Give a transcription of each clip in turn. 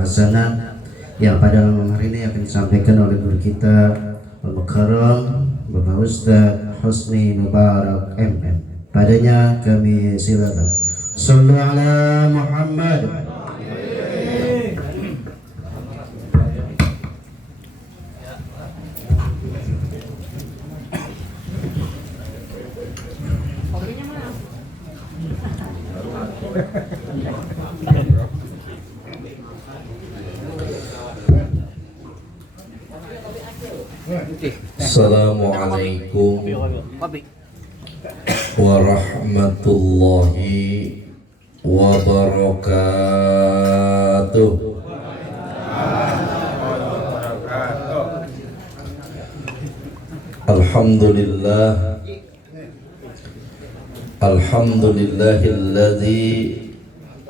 hasanah yang pada malam hari ini akan disampaikan oleh guru kita Al-Mukarram Bapak Ustaz Husni Mubarak MM. Padanya kami silakan. Sallu ala Muhammad. Assalamualaikum warahmatullahi wabarakatuh. Alhamdulillah, alhamdulillahilladzi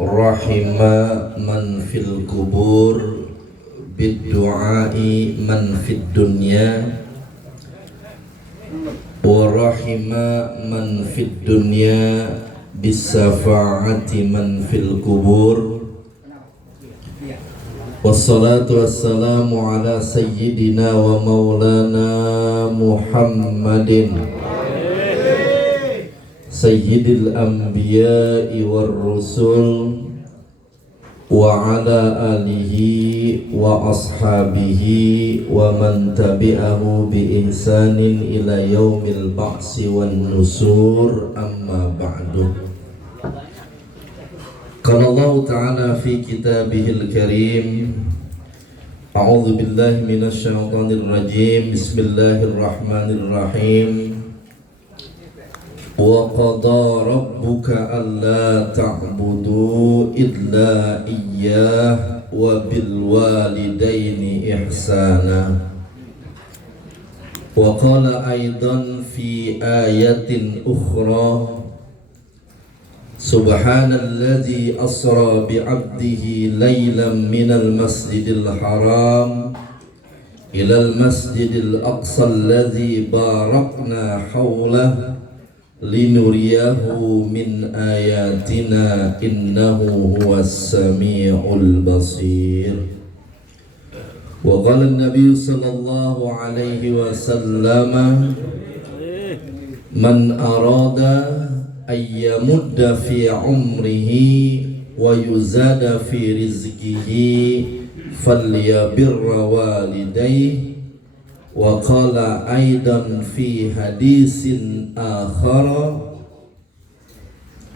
rahima man fil kubur bid-du'ai man fid dunya wa rahima man fid dunya bis-safa'ati man fil kubur. Wassalatu wassalamu ala sayyidina wa maulana Muhammadin sayyidil anbiya'i war rusul wa ala alihi wa ashabihi wa man tabi'ahu bi ihsanin ila yaumil ba'si wan nusur, amma ba'du. Qala Allah ta'ala fi kitabihil karim, a'udzu billahi minasy syaithanir rajim, bismillahirrahmanirrahim. Wa qada rabbuka alla ta'budu illa iyyah wa bil walidaini ihsana. Wa qala aidan fi ayatin ukhra, subhanalladzi asra bi 'abdihi laylan minal masjidil haram ilal masjidil aqsa alladzi barakna hawlahu linuriyahu min ayatina innahu huwas sami'ul basir. Wa qala an-nabiy sallallahu alaihi wasallam, man arada ayyamudda fi umrihi wa yuzada fi rizqihi falyabirra walidayhi. Wa qala aidan fi hadisin akhara,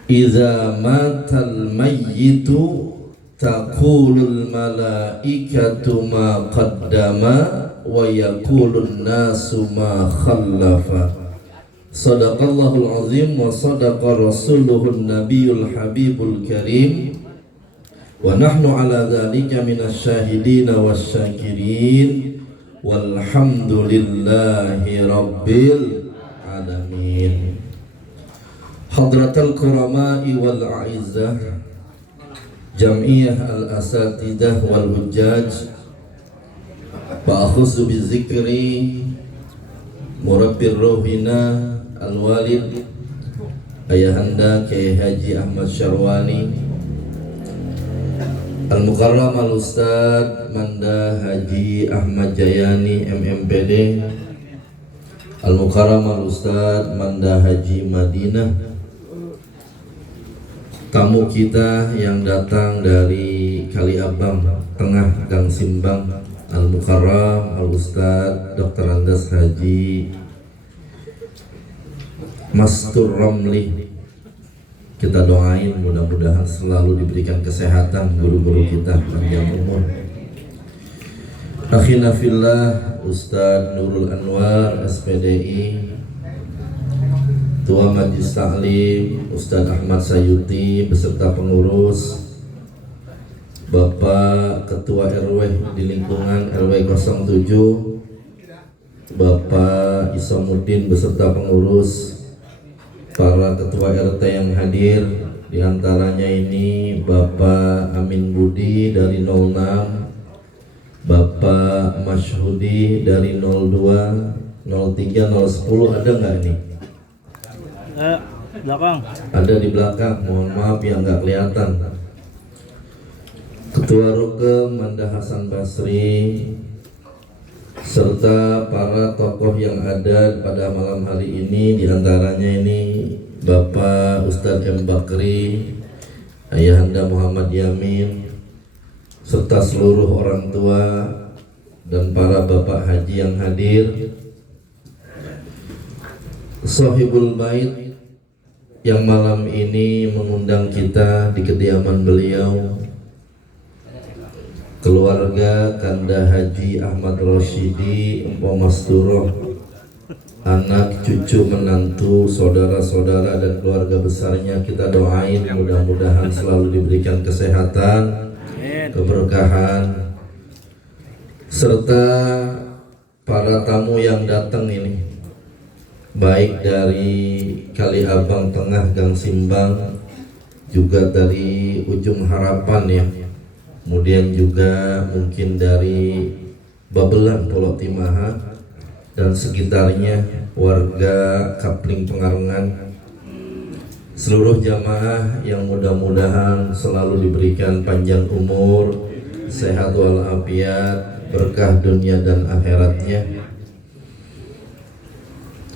idza matal mayyitu taqulul malaikatu ma qaddama wa yaqulun nasu ma khallafa. Sadaqallahul azim wa sadaqa rasuluhun nabiyul habibul karim, wa nahnu ala dzalika minasy syahidina wasyakirin. Walhamdulillahi rabbil alamin. Hadratul kurama'i wal a'izzah, Jam'iyah al-asatidah wal hujjaj, ba'akhusu bizikri murabbir rohina al-walid Ayahanda Kiai Haji Ahmad Syarwani, Al-Mukarram Al-Ustad Manda Haji Ahmad Jayani MMPD, Al-Mukarram Al-Ustad Manda Haji Madinah, tamu kita yang datang dari Kali Abang Tengah Gang Simbang, Al-Mukarram Al-Ustad Dr. Andas Haji Mastur Ramli. Kita doain mudah-mudahan selalu diberikan kesehatan guru-guru kita, panjang umur. Akhina fillah Ustadz Nurul Anwar SPDI, Tua Majlis Ta'lim Ustadz Ahmad Sayuti beserta pengurus, Bapak Ketua RW di lingkungan RW 07, Bapak Isamuddin beserta pengurus, para ketua RT yang hadir, diantaranya ini Bapak Amin Budi dari 06, Bapak Masyhudi dari 02, 03, 010, ada nggak ini? Belakang. Ada di belakang, mohon maaf yang nggak kelihatan. Ketua Rukem Manda Hasan Basri, serta para tokoh yang ada pada malam hari ini, diantaranya ini Bapak Ustadz M. Bakri, Ayahanda Muhammad Yamin, serta seluruh orang tua dan para bapak haji yang hadir, Sohibul Bait yang malam ini mengundang kita di kediaman beliau, keluarga Kanda Haji Ahmad Rosyidi, Empo Masturoh, anak, cucu, menantu, saudara-saudara dan keluarga besarnya, kita doain mudah-mudahan selalu diberikan kesehatan, keberkahan, serta para tamu yang datang ini, baik dari Kali Abang Tengah Gang Simbang, juga dari Ujung Harapan ya, kemudian juga mungkin dari Babelan Pulau Timaha dan sekitarnya, warga Kapling Pengarengan, seluruh jamaah yang mudah-mudahan selalu diberikan panjang umur, sehat walafiat, berkah dunia dan akhiratnya.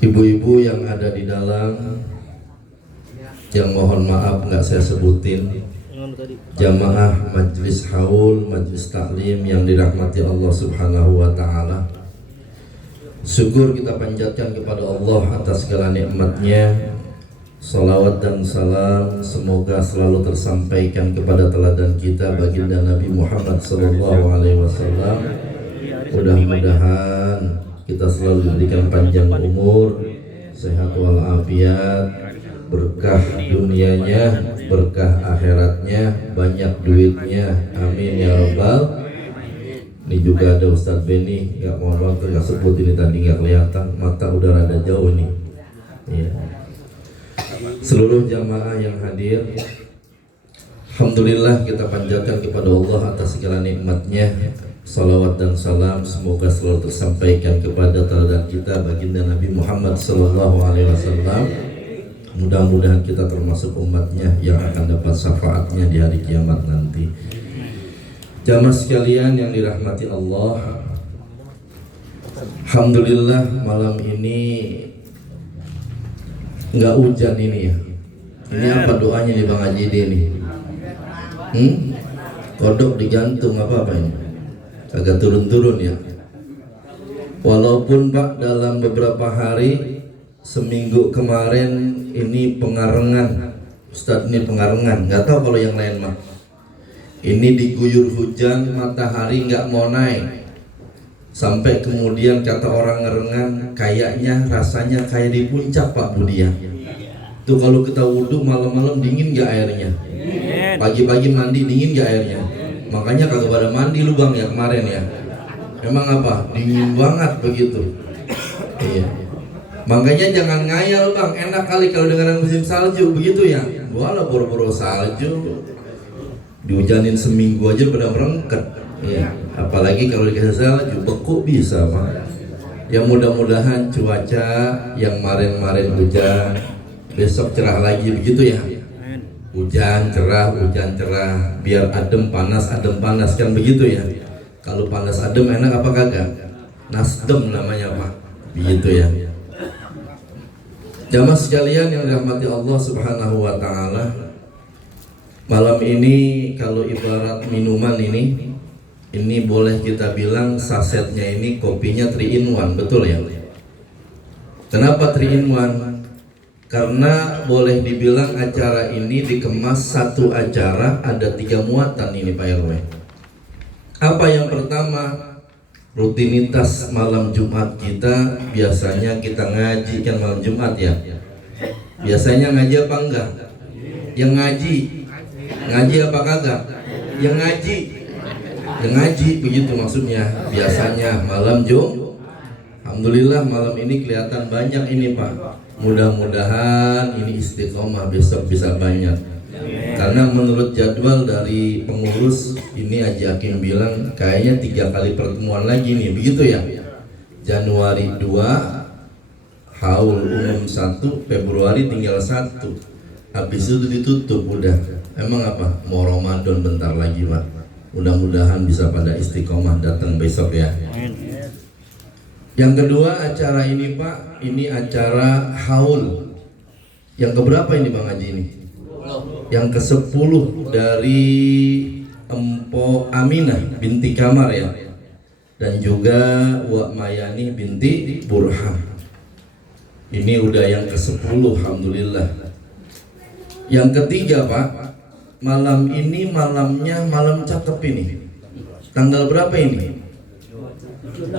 Ibu-ibu yang ada di dalam, yang mohon maaf nggak saya sebutin, jamaah majlis haul, majlis taklim yang dirahmati Allah Subhanahu wa Ta'ala. Syukur kita panjatkan kepada Allah atas segala nikmatnya. Salawat dan salam semoga selalu tersampaikan kepada teladan kita, baginda Nabi Muhammad SAW. Mudah-mudahan kita selalu diberikan panjang umur, sehat walafiat, berkah dunianya, berkah akhiratnya, banyak duitnya, amin ya rabbal. Ini juga ada Ustadz Beni, nggak mau waktu nggak sebut ini tadi nggak kelihatan, mata udah rada jauh nih. Ya. Seluruh jamaah yang hadir, alhamdulillah kita panjatkan kepada Allah atas segala nikmatnya. Salawat dan salam semoga selalu tersampaikan kepada teladan kita, baginda Nabi Muhammad SAW. Mudah-mudahan kita termasuk umatnya yang akan dapat syafaatnya di hari kiamat nanti. Jamaah sekalian yang dirahmati Allah, alhamdulillah malam ini nggak hujan ini ya. Ini apa doanya nih Bang Haji ini? Kodok digantung apa ini? Agak turun-turun ya. Walaupun Pak dalam beberapa hari, seminggu kemarin ini Pengarengan, Ustadz ini Pengarengan, nggak tahu kalau yang lain mah. Ini diguyur hujan, matahari nggak mau naik, sampai kemudian kata orang Ngerengan, kayaknya rasanya kayak di puncak Pak Budian. Tuh kalau kita wudhu malam-malam dingin nggak airnya, pagi-pagi mandi dingin nggak airnya. Makanya kagak pada mandi lu Bang ya kemarin ya. Emang apa? Dingin banget begitu. Iya. Makanya jangan ngayal Bang, enak kali kalau dengan musim salju begitu ya. Walah boro-boro salju, dihujanin seminggu aja pada merengket. Iya. Apalagi kalau dikasih salju beku bisa Bang. Ya mudah-mudahan cuaca yang kemarin-kemarin hujan, besok cerah lagi begitu ya. Hujan cerah, biar adem panas kan begitu ya. Kalau panas adem enak apa kagak? Nasdem namanya Pak, begitu ya. Jamaah sekalian yang dirahmati Allah Subhanahu wa Ta'ala, malam ini kalau ibarat minuman ini boleh kita bilang sasetnya ini kopinya 3 in 1, betul ya? Kenapa 3 in 1? Karena boleh dibilang acara ini dikemas satu acara ada 3 muatan ini Pak RW. Apa yang pertama? Rutinitas malam Jumat kita, biasanya kita ngaji kan malam Jumat ya. Biasanya ngaji apa enggak? Yang ngaji apa kagak? Yang ngaji begitu maksudnya. Biasanya malam Jumat. Alhamdulillah malam ini kelihatan banyak ini Pak. Mudah-mudahan ini istiqomah, besok bisa banyak. Karena menurut jadwal dari pengurus ini Haji Hakim bilang kayaknya 3 kali pertemuan lagi nih, begitu ya. Januari 2, haul umum 1, Februari tinggal 1. Habis itu ditutup udah. Emang apa? Mau Ramadan bentar lagi Pak. Mudah-mudahan bisa pada istiqomah datang besok ya. Yang kedua acara ini Pak, ini acara haul. Yang keberapa ini Bang Haji ini? Yang ke-10 dari Empo Aminah binti Kamar ya. Dan juga Wak Mayani binti Burhan. Ini udah yang ke-10 alhamdulillah. Yang ketiga Pak, malam ini malamnya malam cakep ini. Tanggal berapa ini?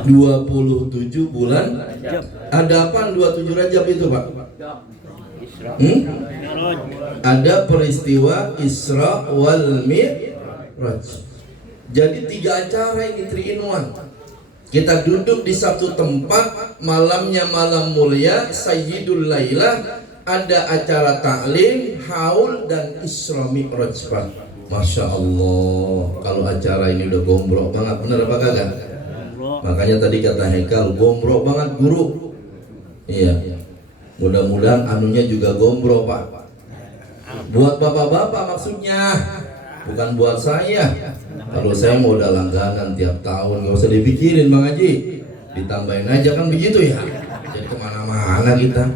27 bulan. Ada apa 27 Rajab itu Pak? Ada peristiwa Isra wal Mi'raj. Jadi 3 acara ini 3 in 1. Kita duduk di satu tempat, malamnya malam mulia Sayyidul Lailah, ada acara taklim, haul dan Isra Mi'raj Pak. Masya Allah, kalau acara ini udah gombrok banget, bener apa kagak? Makanya tadi kata Hekal, gombrok banget guru. Iya. Mudah-mudahan anunya juga gombrok Pak. Buat bapak-bapak maksudnya, bukan buat saya. Kalau saya mau udah langganan tiap tahun, nggak usah dipikirin Bang Haji. Ditambahin aja kan begitu ya. Jadi kemana-mana kita.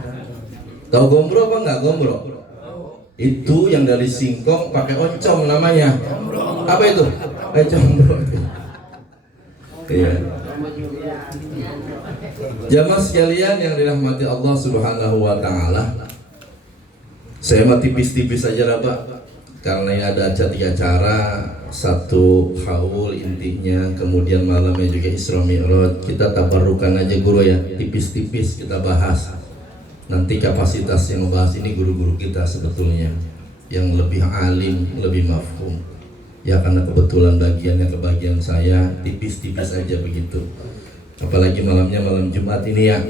Tahu gombrok apa enggak gombrok? Itu yang dari singkong pakai oncom namanya. Apa itu? Combrok. Iya. Jamaah sekalian yang dirahmati Allah Subhanahu wa taala. Saya mah tipis-tipis aja lah Pak. Karena ini ada 3 acara, satu haul intinya, kemudian malamnya juga Isra Mi'raj. Kita tabarukan aja guru ya, tipis-tipis kita bahas. Nanti kapasitas yang membahas ini guru-guru kita sebetulnya yang lebih alim, lebih mafhum. Ya karena kebetulan bagiannya ke bagian saya, tipis-tipis aja begitu. Apalagi malamnya malam Jumat ini ya,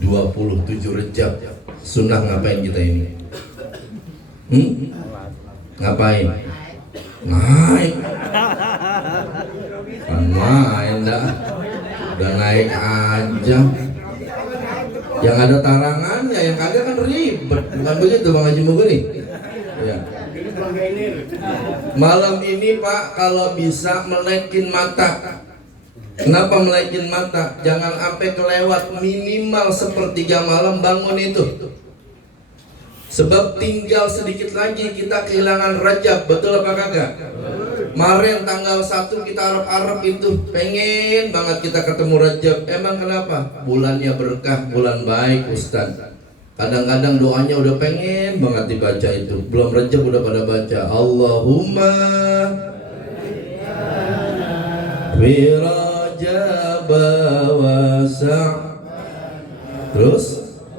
27 Rejab. Sunnah ngapain kita ini? Ngapain? Naik. Kan main dah. Udah naik aja. Yang ada tarangannya, yang kagak kan ribet. Bukan begitu Bang Haji Muguni? Ya. Malam ini Pak, kalau bisa melekin mata. Kenapa melekin mata? Jangan sampai kelewat, minimal 1/3 malam bangun itu. Sebab tinggal sedikit lagi kita kehilangan Rajab, betul apa kagak? Kemarin tanggal 1 kita arep-arep itu, pengen banget kita ketemu Rajab. Emang kenapa? Bulannya berkah, bulan baik Ustaz. Kadang-kadang doanya udah pengen banget dibaca itu. Belum Rajab udah pada baca. Allahumma fi Rajab wasa'. Terus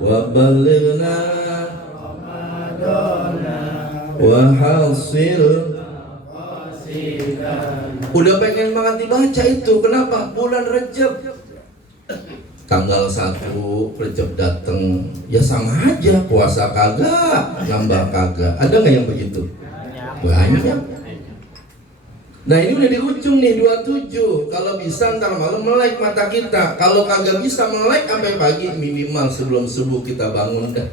wa balighna wa hasil. Udah pengen banget dibaca itu. Kenapa? Bulan Rajab. Tanggal 1 Rajab dateng, ya sama aja, puasa kagak, nambah kagak. Ada nggak yang begitu? Banyak. Nah ini udah di ujung nih 27. Kalau bisa ntar malam melek mata kita. Kalau kagak bisa melek sampai pagi, minimal sebelum subuh kita bangun dah.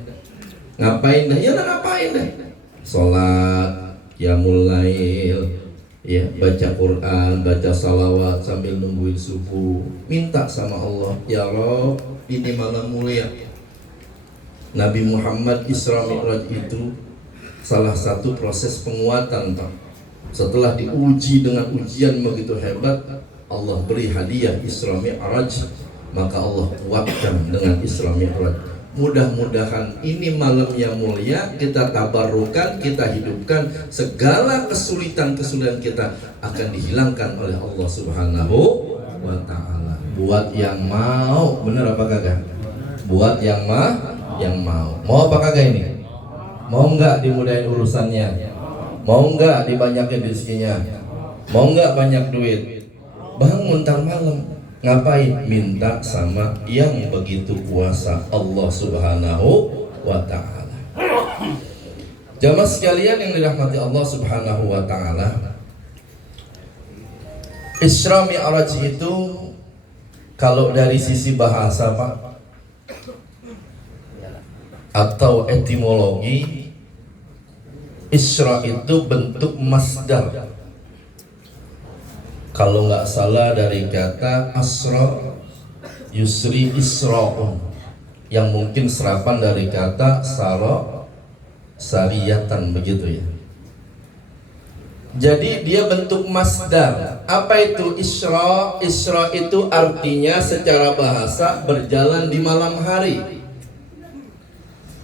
Ngapain dah? Ya ngapain dah? Sholat, qiyamul lail, ya baca Quran, baca salawat sambil nungguin subuh. Minta sama Allah, ya Rob, ini malam mulia. Nabi Muhammad Isra Mi'raj itu salah satu proses penguatan Pak. Setelah diuji dengan ujian begitu hebat, Allah beri hadiah Isra Mi'raj, maka Allah kuatkan dengan Isra Mi'raj. Mudah-mudahan ini malamnya mulia, kita tabarrukan, kita hidupkan, segala kesulitan-kesulitan kita akan dihilangkan oleh Allah Subhanahu wa ta'ala. Buat yang mau, bener apa kagak? Buat yang mau. Mau apa kagak ini? Mau nggak dimudahin urusannya? Mau nggak dibanyakin rezekinya? Mau nggak banyak duit? Bangun ntar malam. Ngapain? Minta sama yang begitu kuasa, Allah Subhanahu wa ta'ala. Jamaah sekalian yang dirahmati Allah Subhanahu wa ta'ala, Isra Mi'raj itu kalau dari sisi bahasa Pak atau etimologi, Isra itu bentuk masdar. Kalau nggak salah dari kata asra yusri isra'un, yang mungkin serapan dari kata saro sariyatan, begitu ya. Jadi dia bentuk masdar. Apa itu isra? Isra itu artinya secara bahasa berjalan di malam hari.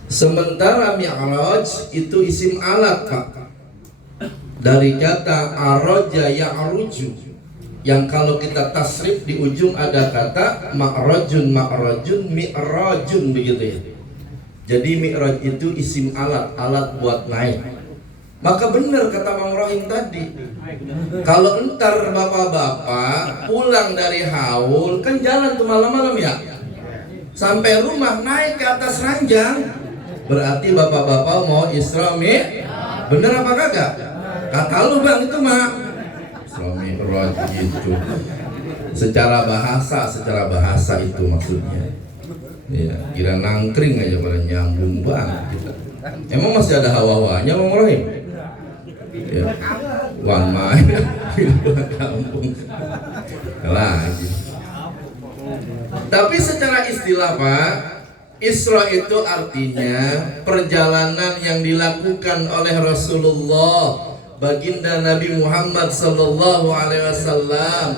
Sementara mi'raj itu isim alat, Pak. Dari kata araja ya'ruju, yang kalau kita tasrif di ujung ada kata ma'rajun, ma'rajun, mi'rajun, begitu ya. Jadi mi'raj itu isim alat, alat buat naik. Maka benar kata Mang Rohim tadi, kalau entar bapak-bapak pulang dari haul, kan jalan tuh malam-malam ya, sampai rumah naik ke atas ranjang, berarti bapak-bapak mau Isra Mi'raj. Bener apa kagak? Kata lu bang itu mah Isra Mi'raj gitu. Secara bahasa itu maksudnya. Ya, kira nangkring aja pada nyambung banget kita. Emang masih ada hawa-hawanya Mang Rohim? Ya, one mile kampung lagi. Tapi secara istilah Pak, Isra itu artinya perjalanan yang dilakukan oleh Rasulullah baginda Nabi Muhammad sallallahu alaihi wasallam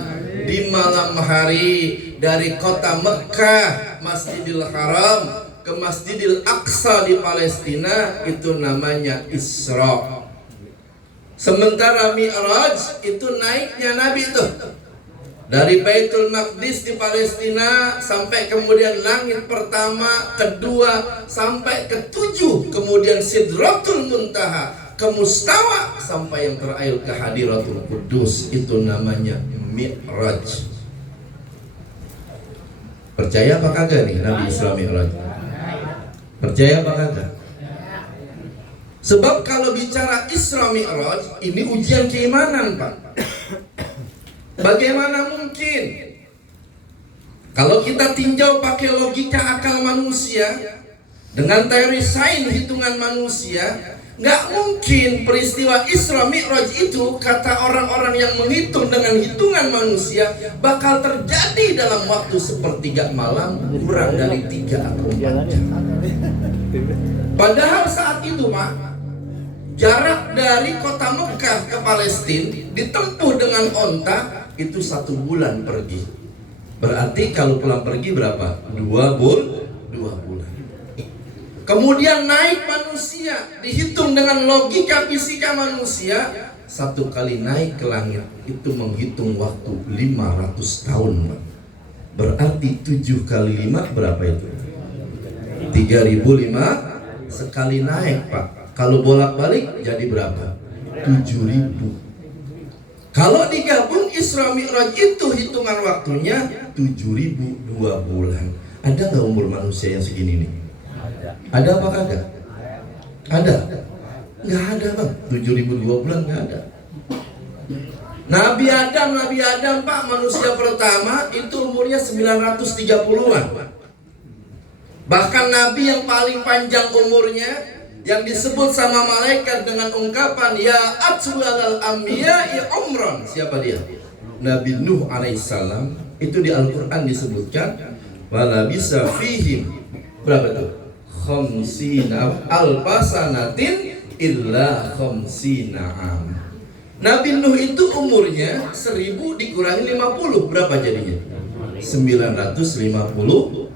di malam hari dari kota Mekah, Masjidil Haram, ke Masjidil Aqsa di Palestina, itu namanya Isra. Sementara Mi'raj itu naiknya Nabi itu dari Baitul Maqdis di Palestina sampai kemudian langit pertama, kedua, sampai ketujuh, kemudian Sidratul Muntaha, ke Mustawa, sampai yang terakhir ke Hadiratul Qudus. Itu namanya Mi'raj. Percaya apa kagak nih Nabi Isra Mi'raj? Percaya apa kagak? Sebab kalau bicara Isra Mi'raj, ini ujian keimanan Pak. Bagaimana mungkin kalau kita tinjau pakai logika akal manusia dengan teori sains hitungan manusia, nggak mungkin peristiwa Isra Mi'raj itu, kata orang-orang yang menghitung dengan hitungan manusia, bakal terjadi dalam waktu sepertiga malam, kurang dari 3 atau 4 jam. Padahal saat itu Pak, jarak dari kota Mekah ke Palestina ditempuh dengan onta itu 1 bulan pergi. Berarti kalau pulang pergi berapa? 2 bulan. Kemudian naik manusia, dihitung dengan logika fisika manusia, 1 kali naik ke langit itu menghitung waktu 500 tahun. Berarti 7 kali 5 berapa itu? 3.005 sekali naik Pak. Kalau bolak-balik jadi berapa? 7.000. Kalau digabung Isra Mi'raj itu hitungan waktunya 7.000, 2 bulan. Ada nggak umur manusia yang segini nih? Ada apa kagak? Ada? Nggak ada Bang. 7.000 2 bulan nggak ada. Nabi Adam Pak, manusia pertama itu umurnya 930-an. Bahkan Nabi yang paling panjang umurnya, yang disebut sama malaikat dengan ungkapan ya atwalal anbiya'i umran. Siapa dia? Nabi Nuh alaihissalam. Itu di Al-Quran disebutkan wala bisa fihim berapa tuh? Khamsina alfasanatin illa khamsina am. Nabi Nuh itu umurnya 1000 dikurangi 50 berapa jadinya? 950.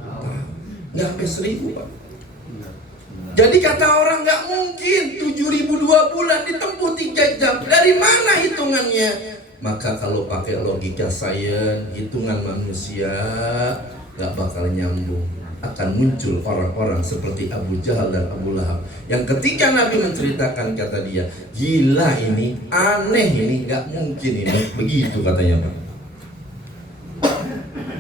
Nggak sampai 1000 Pak. Jadi kata orang nggak mungkin 7.002 bulan ditempuh 3 jam. Dari mana hitungannya? Maka kalau pakai logika sains, hitungan manusia nggak bakal nyambung. Akan muncul orang-orang seperti Abu Jahal dan Abu Lahab, yang ketika Nabi menceritakan kata dia, gila ini, aneh ini, nggak mungkin ini. Begitu katanya Pak.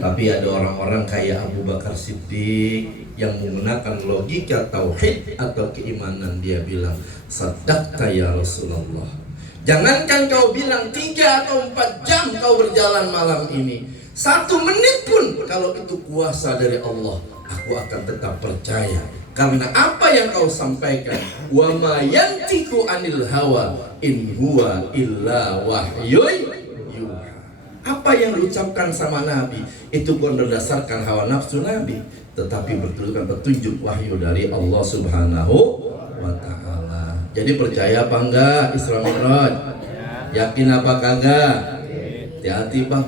Tapi ada orang-orang kayak Abu Bakar Siddiq yang menggunakan logika tauhid atau keimanan. Dia bilang, sadaqta ya Rasulullah. Jangankan kau bilang 3 atau 4 jam kau berjalan malam ini, 1 menit pun kalau itu kuasa dari Allah, aku akan tetap percaya. Karena apa yang kau sampaikan, wa ma yantiqu anil hawa in huwa illa wahyun yuha. Apa yang diucapkan sama Nabi itu bukan berdasarkan hawa nafsu Nabi, tetapi berdasarkan petunjuk wahyu dari Allah Subhanahu wa Ta'ala. Jadi percaya apa enggak Isra Mi'raj? Yakin apa kagak? Hati-hati bang.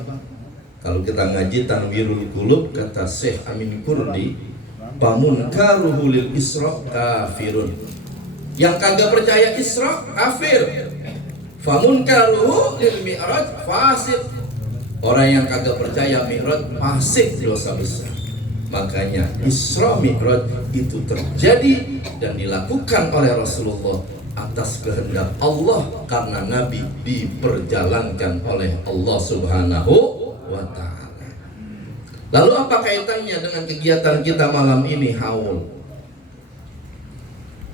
Kalau kita ngaji Tanwirul Qulub, kata Syekh Amin Kurdi, pamun karuhu lil Isra kafirun. Yang kagak percaya Isra kafir. Famun karuhu lil Mi'raj fasid. Orang yang kagak percaya Mi'raj fasik, dosa besar. Makanya Isra Mi'raj itu terjadi dan dilakukan oleh Rasulullah atas kehendak Allah, karena Nabi diperjalankan oleh Allah Subhanahu wa Ta'ala. Lalu apa kaitannya dengan kegiatan kita malam ini haul?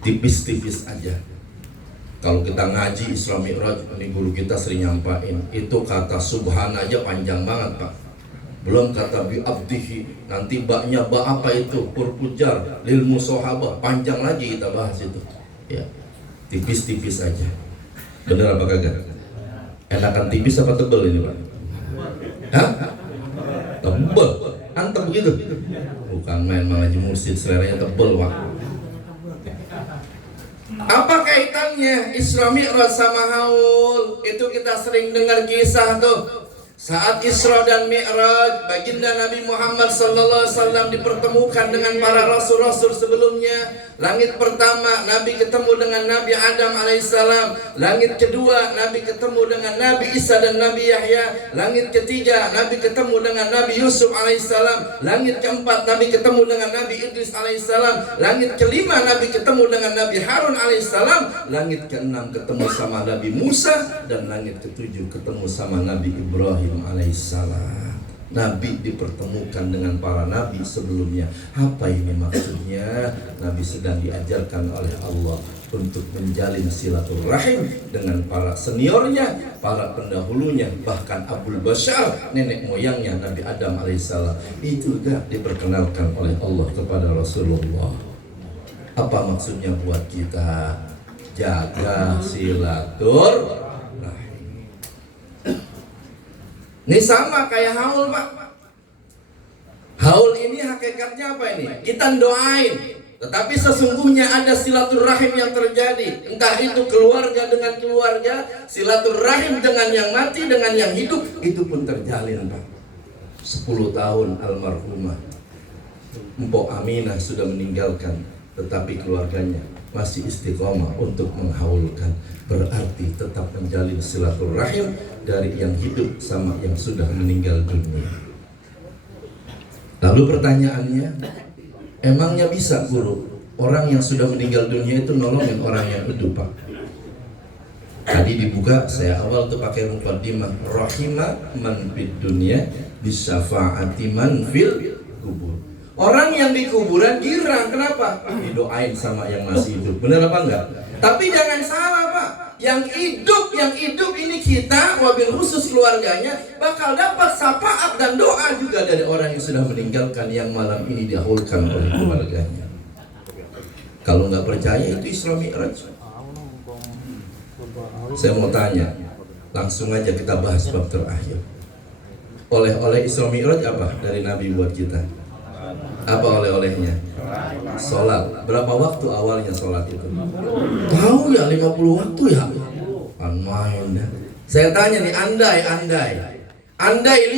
Tipis-tipis aja. Kalau kita ngaji Isra Mi'raj, ini guru kita sering nyampain, itu kata subhan aja panjang banget Pak. Belum kata bi abdihi, nanti baknya ba apa itu, purpujar lil musohabah, panjang lagi kita bahas itu. Ya, tipis-tipis aja. Bener apa kagak? Enakan tipis apa tebel ini Pak? Hah? Tebel. Antep begitu? Bukan main malah mursid, seleranya tebel Pak. Apa kaitannya Isra Mi'raj sama haul? Itu kita sering dengar kisah tuh. Saat Isra dan Mi'raj, baginda Nabi Muhammad SAW dipertemukan dengan para rasul-rasul sebelumnya. Langit pertama, Nabi ketemu dengan Nabi Adam alaihissalam. Langit kedua, Nabi ketemu dengan Nabi Isa dan Nabi Yahya. Langit ketiga, Nabi ketemu dengan Nabi Yusuf alaihissalam. Langit keempat, Nabi ketemu dengan Nabi Idris alaihissalam. Langit kelima, Nabi ketemu dengan Nabi Harun alaihissalam. Langit keenam ketemu sama Nabi Musa, dan langit ketujuh ketemu sama Nabi Ibrahim alaihissalam. Nabi dipertemukan dengan para nabi sebelumnya. Apa ini maksudnya? Nabi sedang diajarkan oleh Allah untuk menjalin silaturahim dengan para seniornya, para pendahulunya, bahkan Abul Bashar, nenek moyangnya Nabi Adam alaihissalam. Itu juga diperkenalkan oleh Allah kepada Rasulullah. Apa maksudnya buat kita? Jaga silaturahim. Ini sama kayak haul Pak. Haul ini hakikatnya apa ini? Kita doain, tetapi sesungguhnya ada silaturahim yang terjadi. Entah itu keluarga dengan keluarga, silaturahim dengan yang mati, dengan yang hidup, itu pun terjalin Pak. 10 tahun almarhumah Mpok Aminah sudah meninggalkan, tetapi keluarganya masih istiqomah untuk menghaulkan. Berarti tetap menjalin silaturahim dari yang hidup sama yang sudah meninggal dunia. Lalu pertanyaannya, emangnya bisa guru orang yang sudah meninggal dunia itu nolongin orang yang hidup Pak? Tadi dibuka, saya awal tuh pakai muqaddimah, rahimah man fid dunya bisyafa'ati man fil kubur. Orang yang di kuburan girang, kenapa? Didoain sama yang masih hidup. Benar apa enggak? Tapi jangan salah Pak, yang hidup ini kita, wabil khusus keluarganya, bakal dapat syafaat dan doa juga dari orang yang sudah meninggalkan, yang malam ini dihahulkan oleh keluarganya. Kalau nggak percaya itu Isra Mi'raj. Saya mau tanya, langsung aja kita bahas bab terakhir. Oleh-oleh Isra Mi'raj apa dari Nabi buat kita? Apa oleh-olehnya? Sholat. Berapa waktu awalnya sholat itu? Tahu ya, 50 waktu ya? Main dah. Saya tanya nih, andai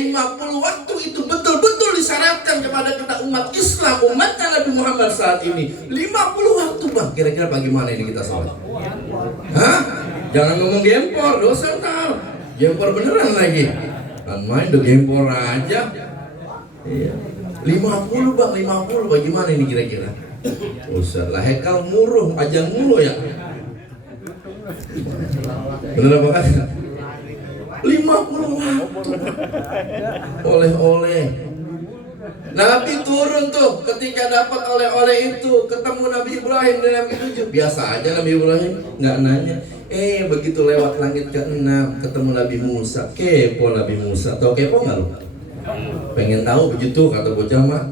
50 waktu itu betul-betul disyaratkan kepada kita umat Islam, umatnya Nabi Muhammad saat ini, 50 waktu Bang, kira-kira bagaimana ini kita sholat? Hah? Jangan ngomong gempor, dosa ntar. Gempor beneran lagi. Main udah gempor aja. Iya. 50 Bang, 50 bagaimana ini kira-kira? Ustaz lah, hekal muruh, ajang mulu ya. Bener apa kan? 50 waktu oleh-oleh. Nabi turun tuh ketika dapat oleh-oleh itu, ketemu Nabi Ibrahim dan Nabi 7. Biasa aja Nabi Ibrahim, nggak nanya. Begitu lewat langit ke-6 ketemu Nabi Musa. Kepo Nabi Musa. Tahu kepo nggak lu? Pengen tahu begitu kata bocah mah.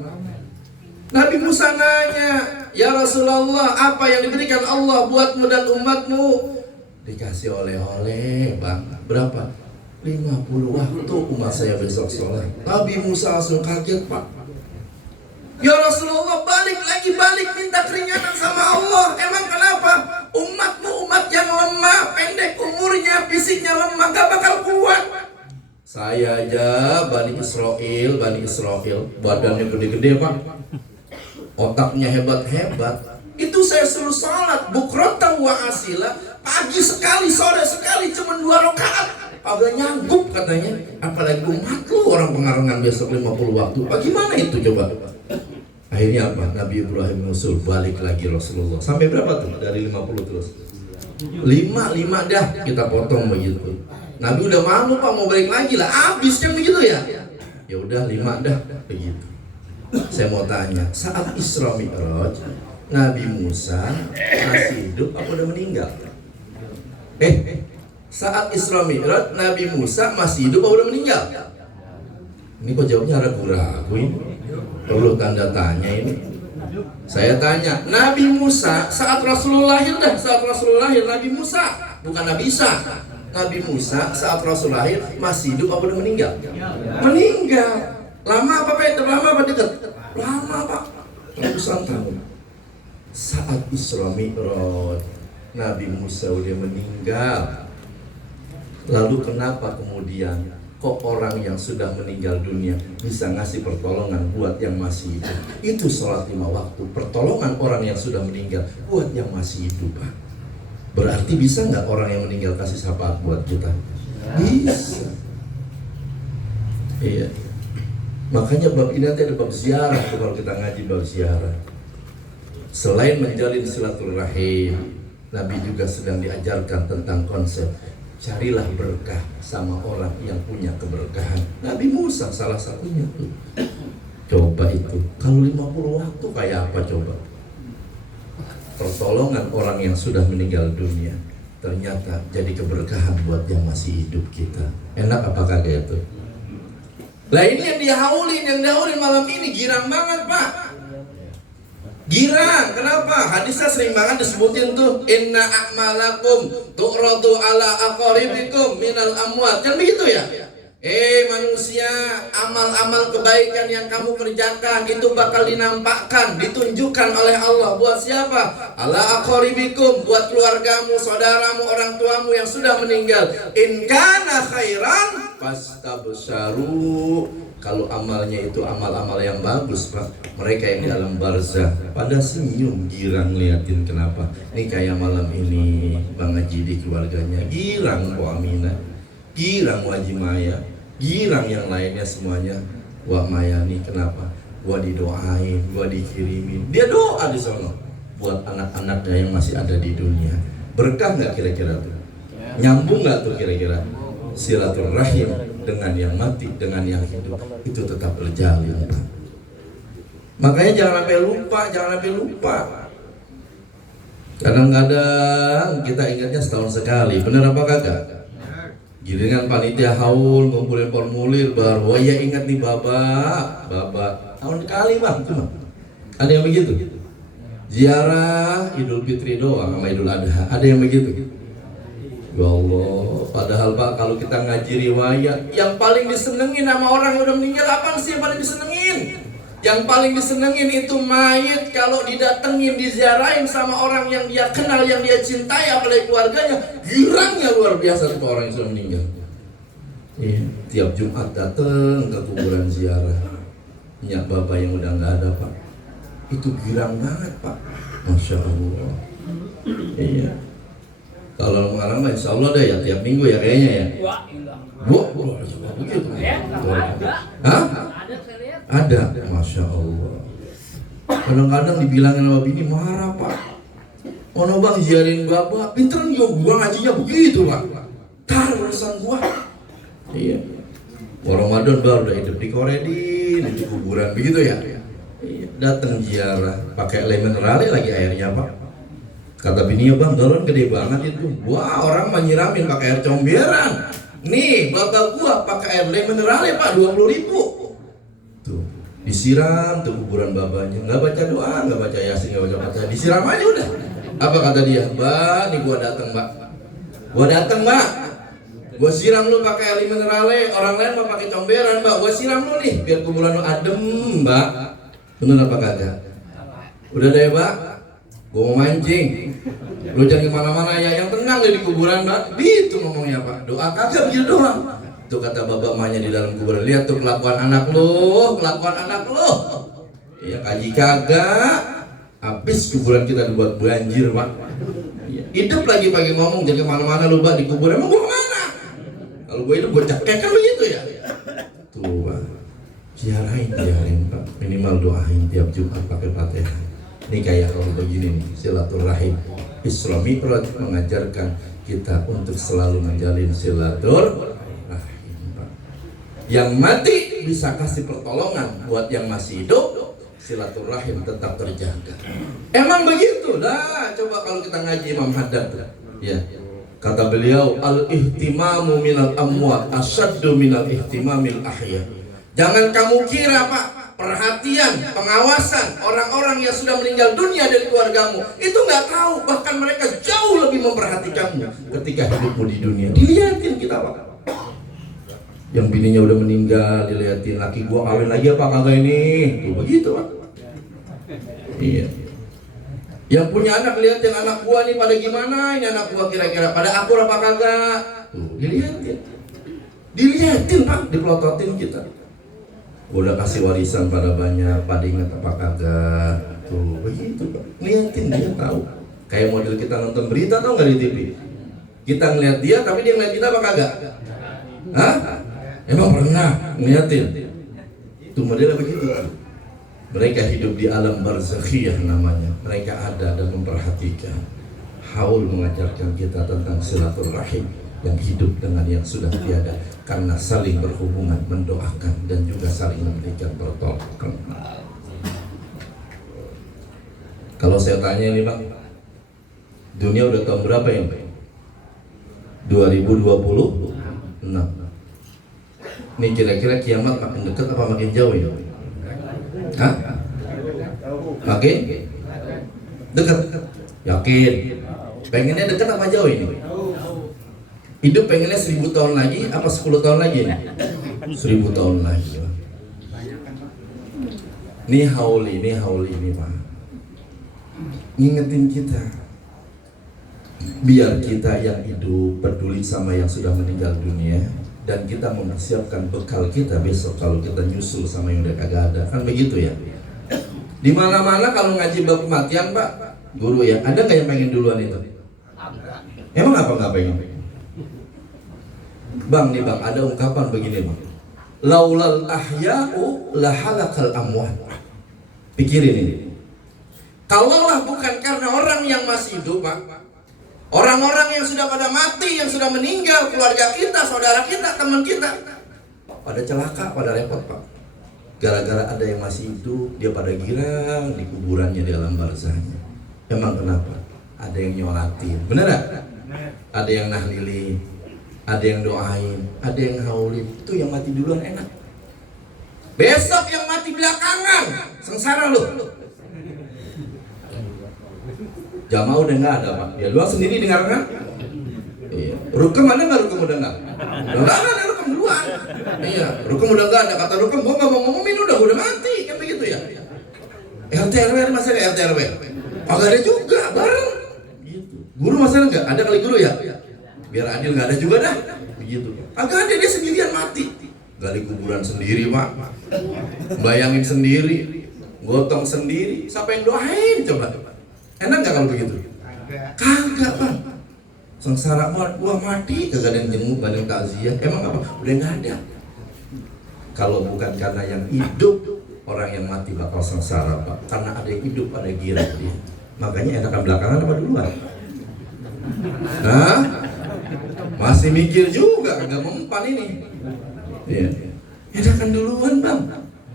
Nabi Musa nanya, ya Rasulullah, apa yang diberikan Allah buatmu dan umatmu? Dikasih oleh-oleh Bang. Berapa? 50 waktu umat saya besok sholat. Nabi Musa langsung kaget, Pak. Ya Rasulullah, balik lagi, minta keringanan sama Allah. Emang kenapa? Umatmu umat yang lemah, pendek umurnya, fisiknya lemah, gak bakal kuat. Saya aja Bani Israel, badannya gede-gede, Pak. Otaknya hebat-hebat. Itu saya suruh sholat bukratan wa asila, pagi sekali, sore sekali, cuma 2 rakaat. Agak nyanggup katanya. Apalagi umat lu orang pengarengan besok 50 waktu. Bagaimana itu coba? Akhirnya apa? Nabi Ibrahim usul balik lagi Rasulullah. Sampai berapa tuh? Dari 50 terus 5 dah kita potong begitu. Nabi udah malu, Pak, mau balik lagi lah. Habis kan begitu ya? Ya udah 5 dah begitu. Saya mau tanya, saat Isra Mi'raj Nabi Musa masih hidup apa udah meninggal? Saat Isra Mi'raj Nabi Musa masih hidup apa udah meninggal? Ini kok jawabnya ragu-ragu ini? Perlu tanda tanya ini. Saya tanya, Nabi Musa saat Rasulullah lahir Nabi Musa, bukan Nabi Isa. Nabi Musa saat Rasul lahir masih hidup apa udah meninggal? Meninggal. Lama apa Pak? Lama apa dekat? Lama, Pak. Ratusan tahun. Saat Isra Mi'raj Nabi Musa udah meninggal. Lalu kenapa kemudian kok orang yang sudah meninggal dunia bisa ngasih pertolongan buat yang masih hidup? Itu sholat 5 waktu, pertolongan orang yang sudah meninggal buat yang masih hidup, Pak. Berarti bisa nggak orang yang meninggal kasih syafaat buat kita? Bisa. Iya. Makanya bab ini nanti ada bab ziarah tuh, kalau kita ngaji bab ziarah. Selain menjalin silaturahim, Nabi juga sedang diajarkan tentang konsep carilah berkah sama orang yang punya keberkahan. Nabi Musa salah satunya tuh. Coba itu, kalau 50 waktu kayak apa coba? Pertolongan orang yang sudah meninggal dunia ternyata jadi keberkahan buat yang masih hidup kita. Enak apa kagak itu? Lah ini yang dihaulin malam ini girang banget, Pak. Girang, kenapa? Hadisnya sering banget disebutin tuh, inna a'malakum tu'radu ala aqaribikum minal amwat. Kan begitu ya? Manusia, amal-amal kebaikan yang kamu kerjakan itu bakal dinampakkan, ditunjukkan oleh Allah buat siapa? Ala aqaribikum, buat keluargamu, saudaramu, orang tuamu yang sudah meninggal. In kana khairan fastabsyaru. Kalau amalnya itu amal-amal yang bagus, Pak, mereka yang dalam barzah pada senyum girang liatin. Kenapa? Ini kayak malam ini Bang Haji di keluarganya girang, Bu Aminah girang, Wajib Maya girang, yang lainnya semuanya. Wah Mayani kenapa? Gua didoain, gua dikirimin. Dia doa di sana buat anak-anaknya yang masih ada di dunia. Berkah nggak kira-kira tuh? Nyambung nggak tuh kira-kira? Silaturahim dengan yang mati, dengan yang hidup itu tetap terjalin. Makanya jangan sampai lupa. Kadang-kadang kita ingatnya setahun sekali, bener apa kagak? Giringan panitia haul ngumpulin formulir baru, ya ingat nih Bapak tahun sekali, Bang, cuma ada yang begitu. Ziarah Idul Fitri doang sama Idul Adha, ada yang begitu. Ya Allah, padahal Pak kalau kita ngaji riwayat, yang paling disenengin sama orang yang udah meninggal apa sih yang paling disenengin? Yang paling disenengin itu mayit kalau didatengin, diziarahin sama orang yang dia kenal, yang dia cintai, apalagi keluarganya, girangnya luar biasa tuh orang yang sudah meninggal. Tiap Jumat datang ke kuburan ziarah, nyak bapak yang udah nggak ada, Pak, itu girang banget, Pak, Masya Allah. Iya. Kalau mengalami insya Allah deh ya tiap minggu ya kayaknya ya. Begitu. Hah? Ada, Masya Allah. Kadang-kadang dibilangin sama bini marah, Pak. Ono Bang ziarin bapak, pinter nih gua ngajinya begitu, Pak. Tar urusan gua. Iya. Ramadan baru udah hidup di Koredin, di kuburan begitu ya. Iya. Datang ziarah, pakai lemon rale lagi airnya, Pak. Kata bininya, Bang, galon gede banget itu. Wah, orang menyiramin pakai air comberan. Nih, bapak gua pakai air lemon rale, Pak, 20.000. Tuh, disiram tuh kuburan babanya. Nggak baca doa, nggak baca yasin, nggak baca baca. Disiram aja udah. Apa kata dia? Mbak, nih gua datang, Mbak. Gua siram lu pakai air minerale, orang lain mau pakai comberan, Mbak. Gua siram lu nih biar kuburan lu adem, Mbak. Bener apa kagak? Udah deh, Mbak. Gua mau mancing. Lu jangan kemana-mana ya, yang tenang deh di kuburan, Mbak. Gitu ngomongnya, Pak. Doa kagak begitu doang. Tuh kata bapak emaknya di dalam kuburan. Lihat tuh kelakuan anak lu, kelakuan anak lu. Ya kaji kagak. Habis kuburan kita dibuat banjir, Pak. Hidup lagi pagi ngomong jangan kemana-mana lu, Mbak, di kuburan. Emang gua kemana? Kalau gue hidup gue cekek kan begitu ya. Tuh Pak, ziarahin Pak, minimal doain tiap Jumat pakai Fatihah. Ini kayak kalau begini nih, silaturahim. Isra Mi'raj mengajarkan kita untuk selalu menjalin silaturahim, Pak. Yang mati bisa kasih pertolongan buat yang masih hidup, silaturahim tetap terjaga. Emang begitu lah. Coba kalau kita ngaji Imam Haddad, ya. Kata beliau, al-ihtimamu minal amwat asyaddu minal ihtimamil ahya. Jangan kamu kira, Pak, perhatian, pengawasan orang-orang yang sudah meninggal dunia dari keluargamu itu nggak tahu, bahkan mereka jauh lebih memperhatikanmu ketika hidupmu di dunia. Dilihatin kita, Pak. Yang bininya udah meninggal, dilihatin laki gua kawin lagi apa kagak ini? Tuh, begitu, Pak. Iya. Yang punya anak lihatin anak gua nih pada gimana, ini anak gua kira-kira pada akur apa kagak. Tuh, dilihatin Pak, dipelototin kita. Udah kasih warisan pada banyak, pada ingat apa kagak. Tuh begitu Pak, lihatin dia tahu. Kayak model kita nonton berita tau nggak di TV, kita ngeliat dia tapi dia ngeliat kita apa kagak. Hah? Emang pernah ngeliatin? Tuh modelnya begitu. Mereka hidup di alam barzakhiyah namanya. Mereka ada dan memperhatikan. Haul mengajarkan kita tentang silaturahim yang hidup dengan yang sudah tiada, karena saling berhubungan, mendoakan dan juga saling memberikan pertolongan. Kalau saya tanya ini Pak, dunia udah tahun berapa ini? 2026. Ini kira-kira kiamat makin dekat apa makin jauh ya? Hah? Makin dekat. Yakin? Pengennya dekat apa jauh ini? Hidup pengennya 1000 tahun lagi apa 10 tahun lagi ini? 1000 tahun lagi. Ini hauli ini Pak. Ngingetin kita, biar kita yang hidup peduli sama yang sudah meninggal dunia, dan kita mempersiapkan bekal kita besok kalau kita nyusul sama yang udah kagak ada, kan begitu ya. Di mana-mana kalau ngaji bab kematian Pak, guru ya, ada nggak yang pengen duluan itu? Emang apa nggak pengen? Bang nih Bang, ada ungkapan begini Bang, laulal ahya'u lahalakal amwat. Pikirin ini, kalaulah bukan karena orang yang masih hidup Pak, orang-orang yang sudah pada mati, yang sudah meninggal, keluarga kita, saudara kita, teman kita, pada celaka, pada repot Pak. Gara-gara ada yang masih hidup, dia pada girang di kuburannya di alam barzahnya. Emang kenapa? Ada yang nyolatin, bener gak? Ada yang nahlilin, ada yang doain, ada yang haulin. Itu yang mati duluan enak. Besok yang mati belakangan, sengsara lu. Jamaah udah nggak ada Pak, ya doang sendiri dengar kan? Iya. Rukem ada nggak Rukem udah nggak? Udah nggak ada Rukem duluan. Iya, Rukem udah nggak ada, kata Rukem gua nggak mau ngomongin udah mati kan begitu ya? RT RW masih ada RT RW? Kagak ada juga bareng. Gitu. Guru masih nggak? Ada kali guru ya? Biar adil nggak ada juga dah. Begitu. Agak ada dia sendirian mati. Gali kuburan sendiri Pak. Bayangin sendiri, gotong sendiri. Siapa yang doain coba? Enak gak kalau begitu? Kagak Bang. Sengsara gua mati, kagak ada yang jenguk, gak ada yang takziah. Emang apa? Udah gak ada. Kalau bukan karena yang hidup, orang yang mati bakal sengsara Pak. Karena ada yang hidup, ada yang girang dia. Makanya enakan belakangan apa duluan? Hah? Masih mikir juga, kagak mempan ini. Iya. Enakan duluan Bang.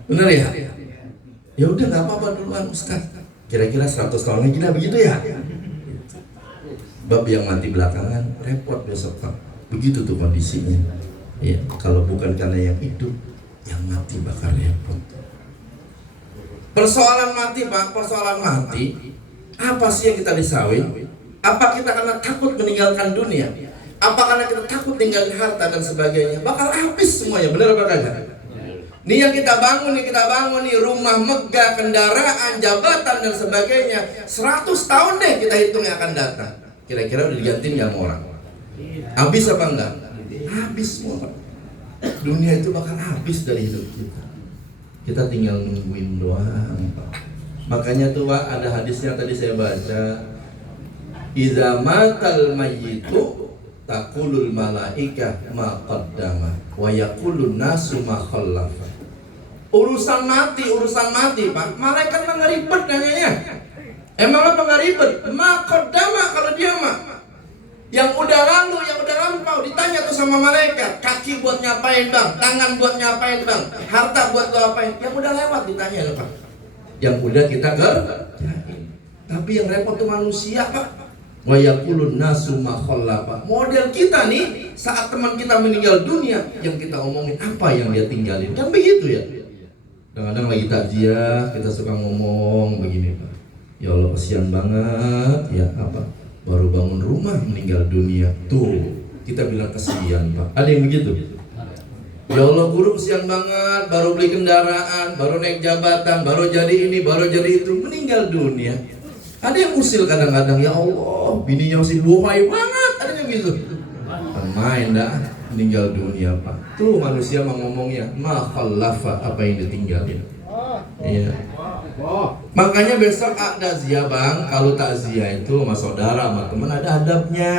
Bener ya? Ya udah gak apa-apa duluan Ustaz. Kira-kira 100 tahun lagi dah begitu ya. Bab yang mati belakangan repot besok Pak. Begitu tuh kondisinya. Ya, kalau bukan karena yang hidup, yang mati bakal repot. Persoalan mati Pak, persoalan mati. Apa sih yang kita risauin? Apa kita karena takut meninggalkan dunia? Apa karena kita takut ninggalin harta dan sebagainya? Bakal habis semuanya, benar apa kagak? Nih yang kita bangun nih, rumah megah, kendaraan, jabatan dan sebagainya. 100 tahun deh kita hitung yang akan datang. Kira-kira udah digantiin nggak sama orang? Habis apa enggak? Habis semua. Dunia itu bakal habis dari hidup kita. Kita tinggal nungguin doang. Makanya tuh Pak, ada hadisnya tadi saya baca. Idza matal mayyitu taqulul malaikah ma qaddama wa yaqulun nasu ma khallafa. Urusan mati Pak. Malaikat mah nggak ribet nanyanya. Emang apa nggak ribet? Ma qaddama kalau dia mah. Yang udah lalu, yang udah lampau ditanya tuh sama malaikat. Kaki buat nyapain bang? Tangan buat nyapain bang? Harta buat lo apain? Yang udah lewat ditanya loh Pak. Yang udah kita kerjain. Tapi yang repot tuh manusia Pak. Wa yaqulun nasu ma khallafa. Model kita nih saat teman kita meninggal dunia, yang kita omongin apa yang dia tinggalin. Kan begitu ya. Kadang-kadang lagi takziah kita suka ngomong begini Pak. Ya Allah kasihan banget ya apa? Baru bangun rumah meninggal dunia. Tuh, kita bilang kasihan Pak. Ada yang begitu? Ya Allah guru kasihan banget, baru beli kendaraan, baru naik jabatan, baru jadi ini, baru jadi itu, meninggal dunia. Ada yang usil kadang-kadang, ya Allah, bininya masih buhay banget, ada yang gitu. Main dah, meninggal dunia Pak. Tuh manusia mau ngomongnya, ma khallafa, apa yang ditinggalin. Iya. Makanya besok takziah bang, kalau takziah itu sama saudara, sama teman ada adabnya.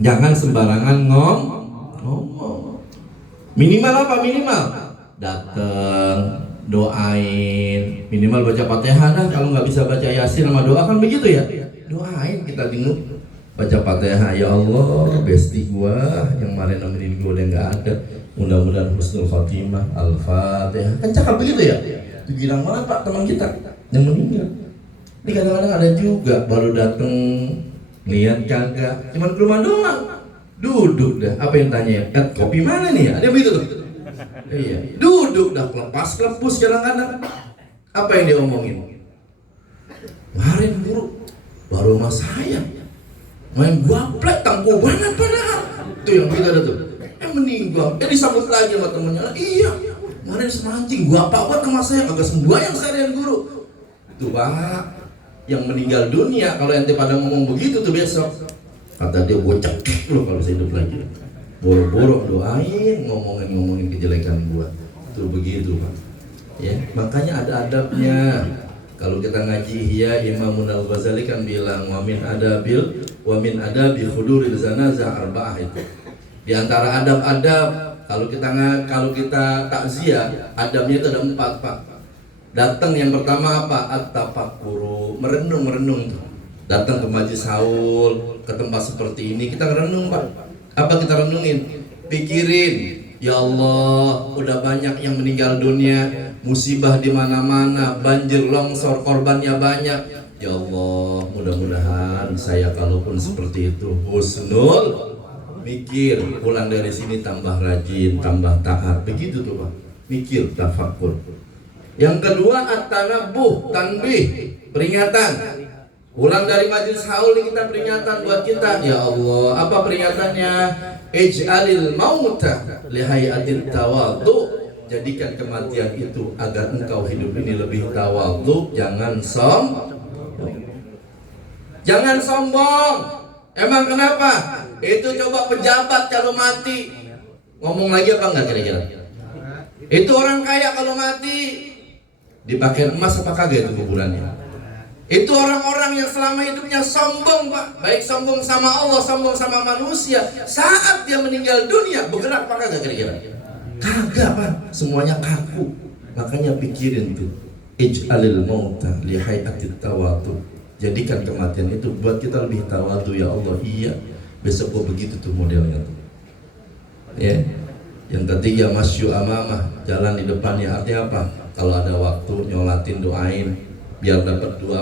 Jangan sembarangan ngomong. Minimal apa? Minimal datang, doain, minimal baca Fatihah dah. Kalau nggak bisa baca Yasin sama doa kan begitu ya. Doain kita dengar baca Fatihah. Ya Allah, besti gua yang kemarin nemenin gua udah nggak ada. Mudah-mudahan husnul khatimah. Al-Fatihah. Kan cakap begitu ya. Dibilang mana Pak teman kita yang meninggal. Ini kadang-kadang ada juga baru datang lihat kagak, cuman ke rumah doang, duduk dah. Apa yang tanya? Kopi mana nih? Ada begitu tuh. Iya, duduk dah lepas lepus kadang-kadang. Apa yang dia omongin? Kemarin guru baru sama saya main guaplek tangkubangan padahal. Itu yang kita ada tuh. Meninggal. Disambut lagi sama temennya. Iya. Kemarin semancing, gua apa buat sama saya kagak sembahyang seharian guru. Tuh Pak, yang meninggal dunia kalau ente pada ngomong begitu tuh besok, kata dia gua cekek loh kalau saya hidup lagi. Boro-boro doain, ngomongin kejelekan gua. Tuh begitu Pak. Ya, makanya ada adabnya. Kalau kita ngaji Ihya, Imam Al-Ghazali kan bilang wa min adabi khuduril zanazah arba'ah itu. Di antara adab-adab kalau kita takziah, adabnya itu ada 4 Pak. Datang yang pertama apa? At-tafakkuru, merenung tuh. Datang ke majlis haul, ke tempat seperti ini kita merenung Pak. Apa kita renungin? Pikirin, ya Allah, udah banyak yang meninggal dunia, musibah di mana-mana, banjir, longsor, korbannya banyak. Ya Allah, mudah-mudahan saya kalaupun seperti itu husnul mikir, pulang dari sini tambah rajin, tambah taat, begitu tuh Pak. Mikir, tafakkur. Yang kedua at-tanabuh, tanbih, peringatan. Pulang dari majelis haul ini kita peringatan buat kita. Ya Allah, apa peringatannya? Ij'alil mauta lihayatit tawadhu. Jadikan kematian itu agar engkau hidup ini lebih tawadhu, jangan sombong. Emang kenapa? Itu coba pejabat kalau mati ngomong lagi apa enggak kira-kira? Itu orang kaya kalau mati dipakai emas apa kagak itu kuburannya? Itu orang-orang yang selama hidupnya sombong Pak, baik sombong sama Allah, sombong sama manusia, saat dia meninggal dunia bergerak apa kagak kira-kira? Kagak Pak, semuanya kaku. Makanya pikirin tuh, ij'alil mauta li hayatit tawadhu. Jadikan kematian itu buat kita lebih tawadhu. Ya Allah, iya. Besok gua begitu tuh modelnya tuh. Ya. Yang ketiga masyu amamah, jalan di depannya. Artinya apa? Kalau ada waktu nyolatin, doain biar dapat 2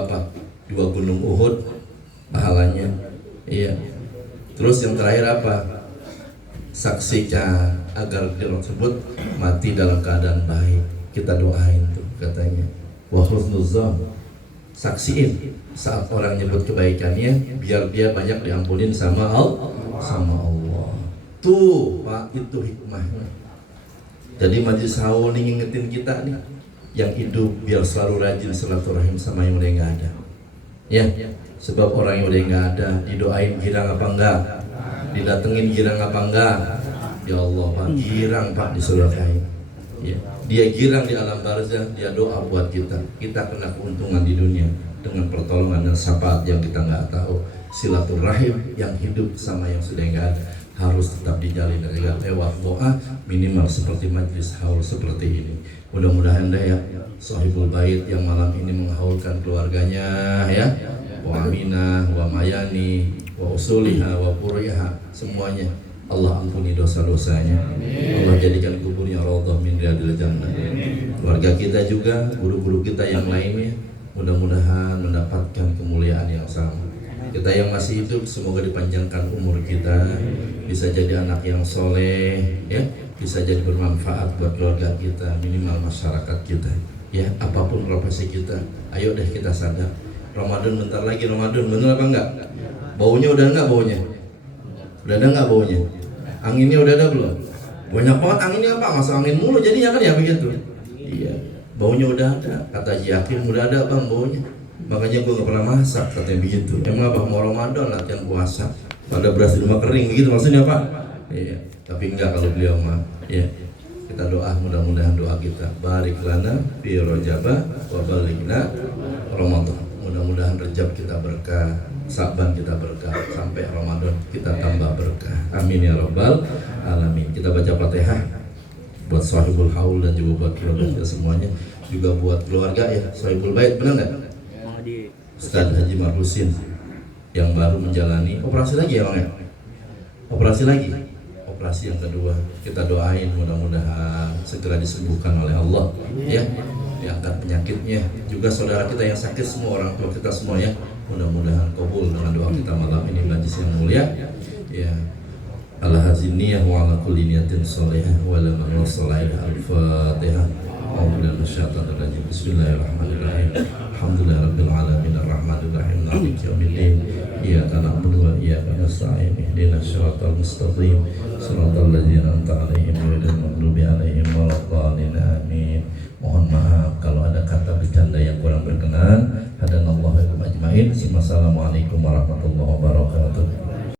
gunung Uhud pahalanya. Iya. Terus yang terakhir apa? Saksikan agar dia tersebut mati dalam keadaan baik. Kita doain tuh katanya. Wa husnuzan. Saksiin saat orang nyebut kebaikannya biar dia banyak diampunin sama sama Allah. Tuh Pak, itu hikmahnya. Jadi Majlis Haul ini ngingetin kita nih, yang hidup biar selalu rajin silaturahim sama yang udah nggak ada. Ya, sebab orang yang udah nggak ada didoain girang apa enggak, didatengin girang apa enggak. Ya Allah Pak, girang Pak disedekahin. Ya, dia girang di alam barzah, dia doa buat kita. Kita kena keuntungan di dunia dengan pertolongan dan syafaat yang kita nggak tahu. Silaturahim yang hidup sama yang sudah nggak ada harus tetap dijalin lewat doa, minimal seperti Majlis Haul seperti ini. Mudah-mudahan ya Sahibul Bait yang malam ini menghaulkan keluarganya ya, wa Aminah, wa Mayani, wa Usuliha, wa Puriha, semuanya Allah ampuni dosa-dosanya. Allah jadikan kuburnya raudhah min riyadil jannah. Keluarga kita juga, guru-guru kita yang lainnya, mudah-mudahan mendapatkan kemuliaan yang sama. Kita yang masih hidup semoga dipanjangkan umur kita, bisa jadi anak yang soleh, ya, bisa jadi bermanfaat buat keluarga kita, minimal masyarakat kita, ya, apapun profesi kita. Ayo deh kita sadar, Ramadan bentar lagi, Ramadan, bener apa enggak? Baunya udah enggak baunya? Udah ada enggak baunya? Anginnya udah ada belum? Banyak banget anginnya Pak, masa angin mulu jadinya kan ya begitu. Iya, baunya udah ada, kata Haji Hakim udah ada Bang baunya. Makanya gue gak pernah masak, katanya begitu. Emang apa mau Ramadan latihan puasa? Pada beras di rumah kering gitu maksudnya Pak? Iya, tapi enggak kalau beliau mah. Ya, kita doa mudah-mudahan doa kita barik lana fi rajaba wa balighna Ramadan. Mudah-mudahan Rejab kita berkah, Saban kita berkah, sampai Ramadan kita tambah berkah. Amin ya rabbal alamin. Kita baca Fatihah buat Sahibul Haul dan juga buat keluarga kita semuanya, juga buat keluarga ya Sahibul Bait, benar nggak? Ustaz Haji Marhusin yang baru menjalani operasi lagi ya Bang ya? Operasi lagi, operasi yang kedua. Kita doain mudah-mudahan segera disembuhkan oleh Allah ya, diangkat penyakitnya. Juga saudara kita yang sakit semua, orang tua kita semua ya, mudah-mudahan kabul dengan doa kita malam ini. Majlis yang mulia ya, ala haziniyah wa ala kulli niyatin sholihah wa la nusallaiha al-fatihah. Bismillahirrahmanirrahim. Alhamdulillahirabbil alamin arrahmanir rahim maliki yaumiddin. Iyyaka na'budu wa iyyaka nasta'in. Ihdinas siratal mustaqim. Shiratal ladzina an'amta 'alaihim ghairil maghdubi 'alaihim waladdallin. Amin. Mohon maaf kalau ada kata bercanda yang kurang berkenan. Hadanallahu wa iyyakum ajmain. Wassalamualaikum warahmatullahi wabarakatuh.